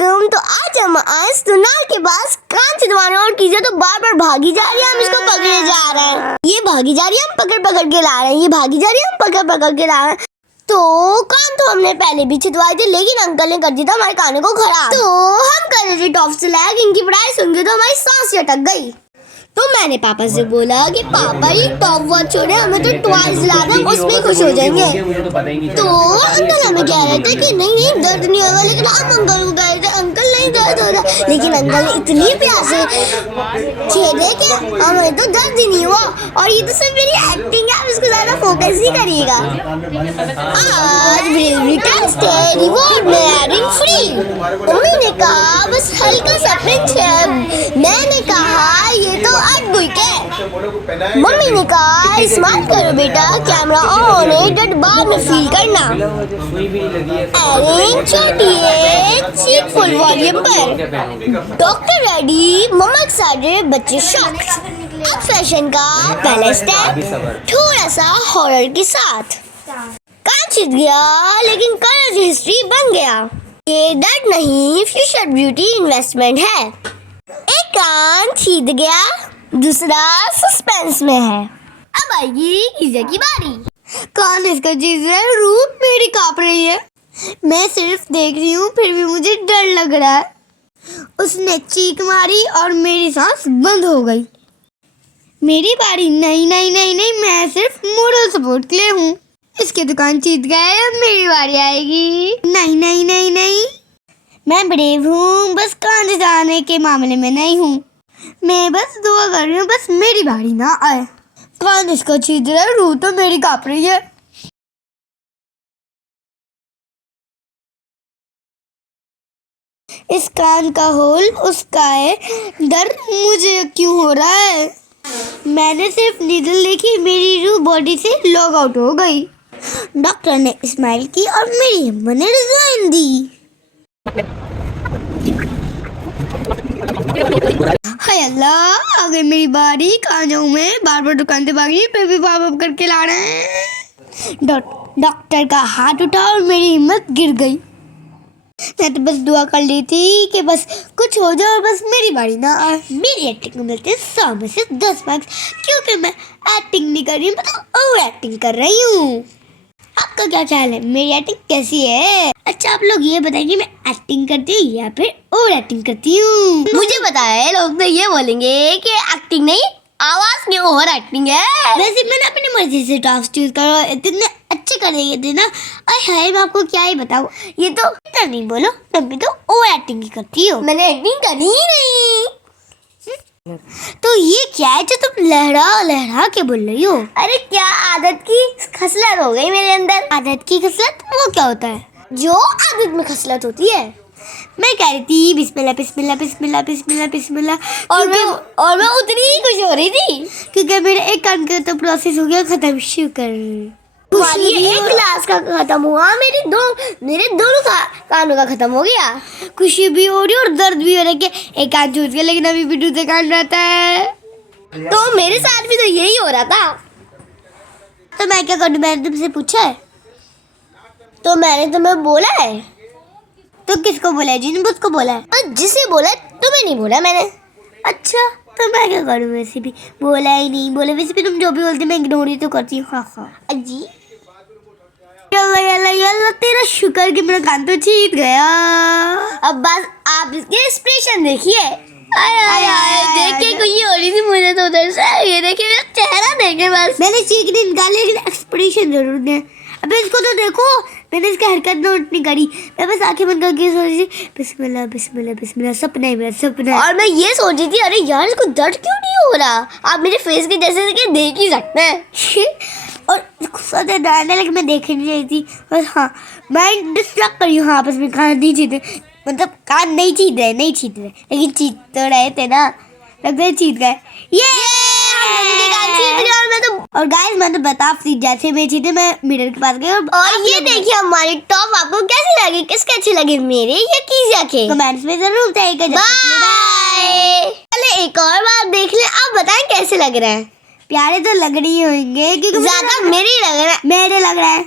वालेकुम। तो आज हम आए सुनाल के पास कान छिदवाने और कीजिए तो बार बार भागी जा रही है, हम इसको पकड़े जा रहे हैं। ये भागी जा रही है, हम पकड़ पकड़ के ला रहे हैं। ये भागी जा रही है, हम पकड़ पकड़ के ला रहे हैं। तो कान तो हमने पहले भी छिदवाए थे, लेकिन अंकल ने कर दिया था हमारे कानों को खराब। तो हम कर रहे थे टॉप सिलेक्ट, इनकी पढ़ाई सुन के तो हमारी सांस अटक गई। तो मैंने पापा से बोला कि पापा ये टॉप वॉच छोड़े, हमें तो टॉयज ला दो, उसमें खुश हो जाएंगे। तो अंकल हमें कह रहे थे कि नहीं दर्द नहीं होगा, लेकिन हम अंकल को कह रहे थे अंकल नहीं दर्द हो रहा, लेकिन अंकल ने इतनी प्यार से छेड़े कि हमें तो दर्द ही नहीं हुआ। और ये तो सिर्फ मेरी एक्टिंग है, आप इसको ज्यादा फोकस नहीं करिएगा। आज ब्रेवरी टेस्ट है, रिवॉर्ड में एडिंग फ्री। मम्मी ने कहा बस हल्का सा पिंच है, मैंने कहा ये तो मम्मी ने कहा स्मार्ट करो बेटा, कैमरा ऑन है, डट बाद में फील करना। एरिंग छोटी है, चीक फुल वॉल्यूम पर। डॉक्टर रेडी, मम्मा एक्साइटेड, बच्चे शॉक्ड। अब फैशन का पहला स्टेप थोड़ा सा हॉरर के साथ। कान छिद गया लेकिन कलर हिस्ट्री बन गया। ये दर्द नहीं, फ्यूचर ब्यूटी इन्वेस्टमेंट है। एक कान छिद गया, दूसरा सस्पेंस में है। अब आएगी कीजिए की बारी। कान इसका चीज है, रूप मेरी कांप रही है। मैं सिर्फ देख रही हूँ, फिर भी मुझे डर लग रहा है। उसने चीख मारी और मेरी सांस बंद हो गई। मेरी बारी नहीं नहीं नहीं नहीं, मैं सिर्फ मोरल सपोर्ट के लिए हूँ। इसके दुकान जीत गए, अब मेरी बारी आएगी। नहीं नहीं नहीं नहीं, मैं ब्रेव हूँ, बस कान जाने के मामले में नहीं हूँ। मैं बस दुआ कर रही हूँ, बस मेरी बारी ना आए। कान इसका छीद रहा है, रूह तो मेरी कांप रही है। इस कान का होल उसका है, डर मुझे क्यों हो रहा है? मैंने सिर्फ नीडल देखी, मेरी रूह बॉडी से लॉग आउट हो गई। डॉक्टर ने स्माइल की और मेरी हिम्मत ने रिजाइन दी। हाय अल्लाह, आ गई मेरी बारी। कहाँ जाऊँ मैं? बार बार दुकान से भागी, फिर भी पाप करके ला रहे हैं। डॉक्टर का हाथ उठा और मेरी हिम्मत गिर गई। मैं तो बस दुआ कर ली थी कि बस कुछ हो जाए और बस मेरी बारी ना आए। मेरी एक्टिंग को मिलते 100 में से 10 मार्क्स, क्योंकि मैं एक्टिंग नहीं कर रही हूँ, मैं तो ओवर एक्टिंग कर रही हूँ। आपका क्या ख्याल है, मेरी एक्टिंग कैसी है? अच्छा आप लोग ये बताएंगे मैं एक्टिंग करती हूँ या फिर ओवर एक्टिंग करती हूँ? मुझे पता है लोग तो ये बोलेंगे कि एक्टिंग नहीं आवाज की ओवर एक्टिंग है। वैसे मैंने अपनी मर्जी से टास्क चूज करो, इतने अच्छे कर रही थे ना। अरे मैं आपको क्या ही बताऊँ, ये तो इतना नहीं बोलो, तब भी तो ओवर एक्टिंग ही करती हो। मैंने एक्टिंग करी ही नहीं। तो ये क्या है जो तुम लहरा लहरा के बोल रही हो? अरे क्या आदत की खसलत हो गई मेरे अंदर। आदत की खसलत वो क्या होता है? जो आदत में खसलत होती है। मैं कह रही थी बिस्मिल्लाह बिस्मिल्लाह बिस्मिल्लाह बिस्मिल्लाह बिस्मिल्लाह, और मैं उतनी ही खुश हो रही थी क्योंकि मेरे एक कान का तो प्रोसेस हो गया खत्म। शुक्र एक क्लास का खत्म हुआ, मेरे दोनों कानों का खत्म हो गया। खुशी भी हो रही और दर्द भी हो रहा है कि एक कान छूट गया, लेकिन अभी भी दूसरा कान रहता है। तो मेरे साथ भी तो यही हो रहा था। तो मैं क्या करूँ? मैंने तुमसे पूछा है तो मैंने तुम्हें बोला है। तो किसको बोला है? जिन मुझको बोला है। और जिसे बोला है तुम्हें नहीं बोला मैंने। अच्छा तो मैं क्या करूँ? वैसे भी बोला ही नहीं बोला, वैसे भी तुम जो भी बोलती मैं इग्नोर ही तो करती हूँ। हाँ अजी यल्ला यल्ला यल्ला, तेरा शुक्र कि मेरा कान तो छीत गया। अब बस आप इसके एक्सप्रेशन देखिए। देख के खुशी हो रही थी मुझे तो उधर से। ये देखिए मेरा चेहरा देखे, बस मैंने चीख नहीं निकाली लेकिन एक्सप्रेशन जरूर है। अबे इसको तो देखो, मैंने इसका हरकत नोट नहीं करी। मैं बस आंखें बंद करके सोच रही थी बिस्मिल्लाह बिस्मिल्लाह बिस्मिल्लाह, सपना ही मेरा सपना। और मैं ये सोच रही थी अरे यार इसको दर्द क्यों नहीं हो रहा? आप मेरे फेस के जैसे देख ही सकते हैं। और गुस्सा तो डरने लगे, मैं देख नहीं रही थी बस। हाँ मैं डिस्ट्रैक्ट करी हूँ, आपस में कान नहीं छीते, मतलब कान नहीं छीत रहे लेकिन छीत तो रहे थे ना, लगता है छीत गए। और गाइस मैं तो बता दी जैसे मैं छीते मैं मिरर के पास गई। और ये देखिए हमारी टॉप आपको कैसी लगी, किसके अच्छी लगी, मेरे या कीजिया के? कमेंट्स में जरूर बताइएगा। बाय। चले एक और बार देख ले, आप बताएं कैसे लग रहे हैं? प्यारे तो लग रही होंगे क्योंकि ज्यादा मेरे लग रहा है।